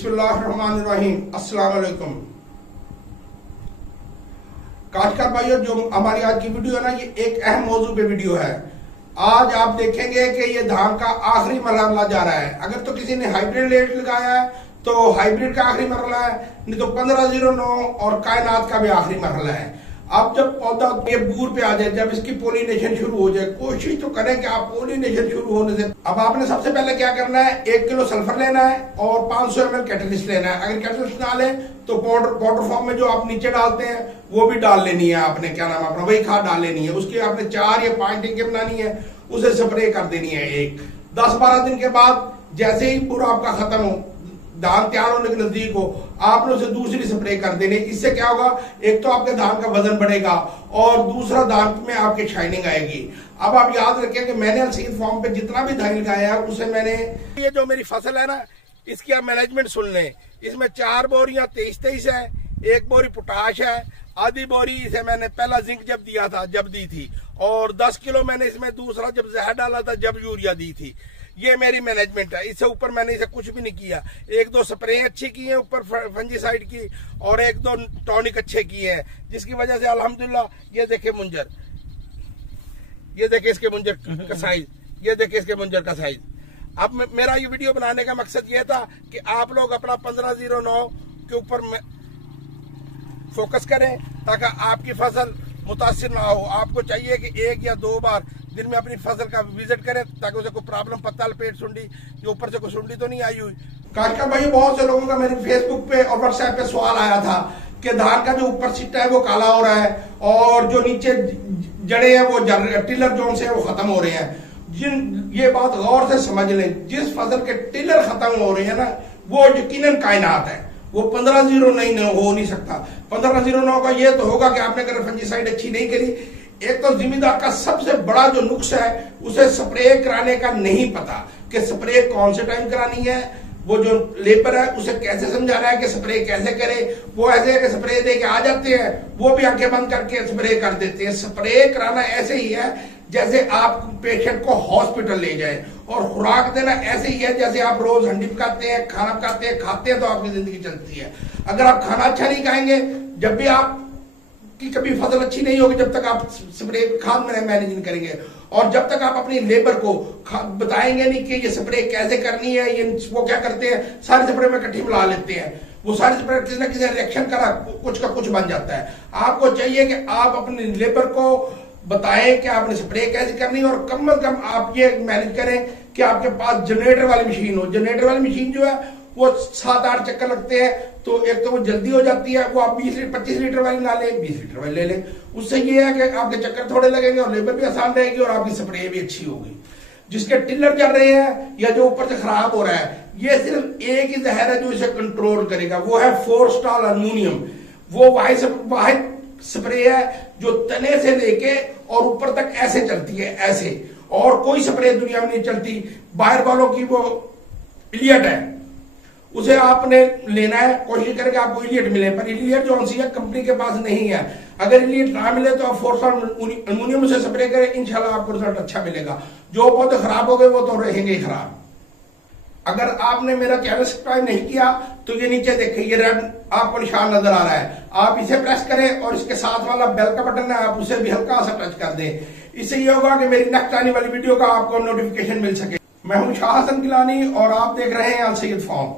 बिस्मिल्लाहिर्रहमानिर्रहीम। अस्सलाम वालेकुम। काश्तकार भाइयों, जो हमारी आज की वीडियो है ना, ये एक अहम मौजू पे वीडियो है। आज आप देखेंगे कि ये धान का आखिरी मरहला जा रहा है। अगर तो किसी ने हाइब्रिड रेट लगाया है तो हाइब्रिड का आखिरी मरहला है, नहीं तो 1509 और कायनात का भी आखिरी मरहला है। अब जब पौधा ये बूर पे आ जाए, जब इसकी पोलिनेशन शुरू हो जाए, कोशिश तो करें कि आप पोलिनेशन शुरू होने से अब आपने सबसे पहले क्या करना है, 1 किलो सल्फर लेना है और 500 ml कैटलिस्ट लेना है। अगर कैटलिस्ट ना ले तो पाउडर फॉर्म में जो आप नीचे डालते हैं वो भी डाल लेनी है आपने, क्या नाम अपना, वही खाद डाल लेनी है। उसकी आपने 4 या 5 टिंके बनानी है, उसे स्प्रे कर देनी है। 10-12 दिन के बाद जैसे ही पूरा आपका खत्म हो, धान तैयार होने के नजदीक हो, आपने उसे दूसरी स्प्रे कर देनी। इससे क्या होगा, एक तो आपके धान का वजन बढ़ेगा और दूसरा धान में आपकी शाइनिंग आएगी। अब आप याद रखें कि मैंने सीड फॉर्म पे जितना भी धान लगाया है उसे मैंने, ये जो मेरी फसल है ना, इसकी आप मैनेजमेंट सुन लें। इसमें 4 बोरियां 23-23 है, 1 बोरी पोटाश है, आधी बोरी इसे मैंने पहला जिंक जब दी थी, और 10 किलो मैंने इसमें दूसरा जब जहर डाला था जब यूरिया दी थी। ये मेरी मैनेजमेंट है। इससे ऊपर मैंने इसे कुछ भी नहीं किया। 1-2 स्प्रे अच्छी की है ऊपर फंजीसाइड की, और 1-2 टॉनिक अच्छे किए हैं, जिसकी वजह से अल्हम्दुलिल्लाह ये देखे मुंजर, ये देखे इसके मुंजर का साइज, ये देखे इसके मुंजर का साइज। अब मेरा ये वीडियो बनाने का मकसद ये था कि आप लोग अपना 1509 के ऊपर फोकस करें ताकि आपकी फसल मुतासिर ना हो। आपको चाहिए कि 1 या 2 बार दिन में अपनी फसल का विजिट करें ताकि उसे कोई प्रॉब्लम पता लगे, पेट सुंडी, जो ऊपर से कोई सुंडी तो नहीं आई हुई। काश्तकार भाई, बहुत से लोगों का मेरे फेसबुक पे और व्हाट्सएप पे सवाल आया था कि धान का जो ऊपर सिट्टा है वो काला हो रहा है और जो नीचे जड़े हैं वो टिलर जोन से वो खत्म हो रहे हैं। ये बात गौर से समझ लें, जिस फसल के टिलर खत्म हो रहे हैं ना, वो यकीनन कायनात है। वो 1509 हो नहीं सकता। 1509 का ये तो होगा कि आपने अगर फंजीसाइड अच्छी नहीं करी। एक तो जिम्मेदार का सबसे बड़ा जो नुक्स है, उसे स्प्रे कराने का नहीं पता कि स्प्रे कौन से टाइम करानी है। वो जो लेबर है उसे कैसे समझा रहा है कि स्प्रे कैसे करे। वो ऐसे है कि स्प्रे दे के आ जाते हैं, वो भी आंखें बंद करके स्प्रे कर देते हैं। स्प्रे कराना ऐसे ही है जैसे आप पेशेंट को हॉस्पिटल ले जाए, और खुराक देना ऐसे ही है जैसे आप रोज हंडी पकाते हैं, खाना पकाते हैं, खाते हैं तो आपकी जिंदगी चलती है। अगर आप खाना अच्छा नहीं खाएंगे, जब भी आप कि कभी फसल अच्छी नहीं होगी जब तक आप स्प्रे खाद में मैनेज नहीं करेंगे, और जब तक आप अपनी लेबर को बताएंगे नहीं कि ये स्प्रे कैसे करनी है। ये वो क्या करते हैं, सारे स्प्रे में इकट्ठी मिला लेते हैं। वो सारे स्प्रे किसी न किसी रिएक्शन करा कुछ का कुछ बन जाता है। आपको चाहिए कि आप अपनी लेबर को बताएं कि आपने स्प्रे कैसे करनी है, और कम से कम आप ये मैनेज करें कि आपके पास जनरेटर वाली मशीन हो। जनरेटर वाली मशीन जो है वो 7-8 चक्कर लगते हैं, तो एक तो वो जल्दी हो जाती है। वो आप 25 लीटर वाली ना लें, 20 लीटर वाली ले लें। उससे ये है कि आपके चक्कर थोड़े लगेंगे और लेबर भी आसान रहेगी और आपकी स्प्रे भी अच्छी होगी। जिसके टिलर चल रहे हैं या जो ऊपर से खराब हो रहा है, ये सिर्फ एक ही जहर है जो इसे कंट्रोल करेगा, वो है फोर्स्टाल अमोनियम। वो वाहिद स्प्रे है जो तने से लेके और ऊपर तक ऐसे चलती है, ऐसे, और कोई स्प्रे दुनिया में नहीं चलती। बाहर वालों की वो इलियट है, उसे आपने लेना है। कोशिश करके आपको इलियट मिले, पर इलियट जो सी है कंपनी के पास नहीं है। अगर इलियट ना मिले तो आप फोर्स अमोनियम से स्प्रे करें, इंशाल्लाह आपको रिजल्ट अच्छा मिलेगा। जो पौधे खराब हो गए वो तो रहेंगे ही खराब। अगर आपने मेरा चैनल सब्सक्राइब नहीं किया तो ये नीचे देखिए, ये रेड आपको निशान नजर आ रहा है, आप इसे प्रेस करें और इसके साथ वाला बेल का बटन है, आप उसे भी हल्का सा टच कर दें। इससे ये होगा कि मेरी नेक्स्ट आने वाली वीडियो का आपको नोटिफिकेशन मिल सके। मैं हूं शाह हसन गिलानी और आप देख रहे हैं अल सैयद फार्म।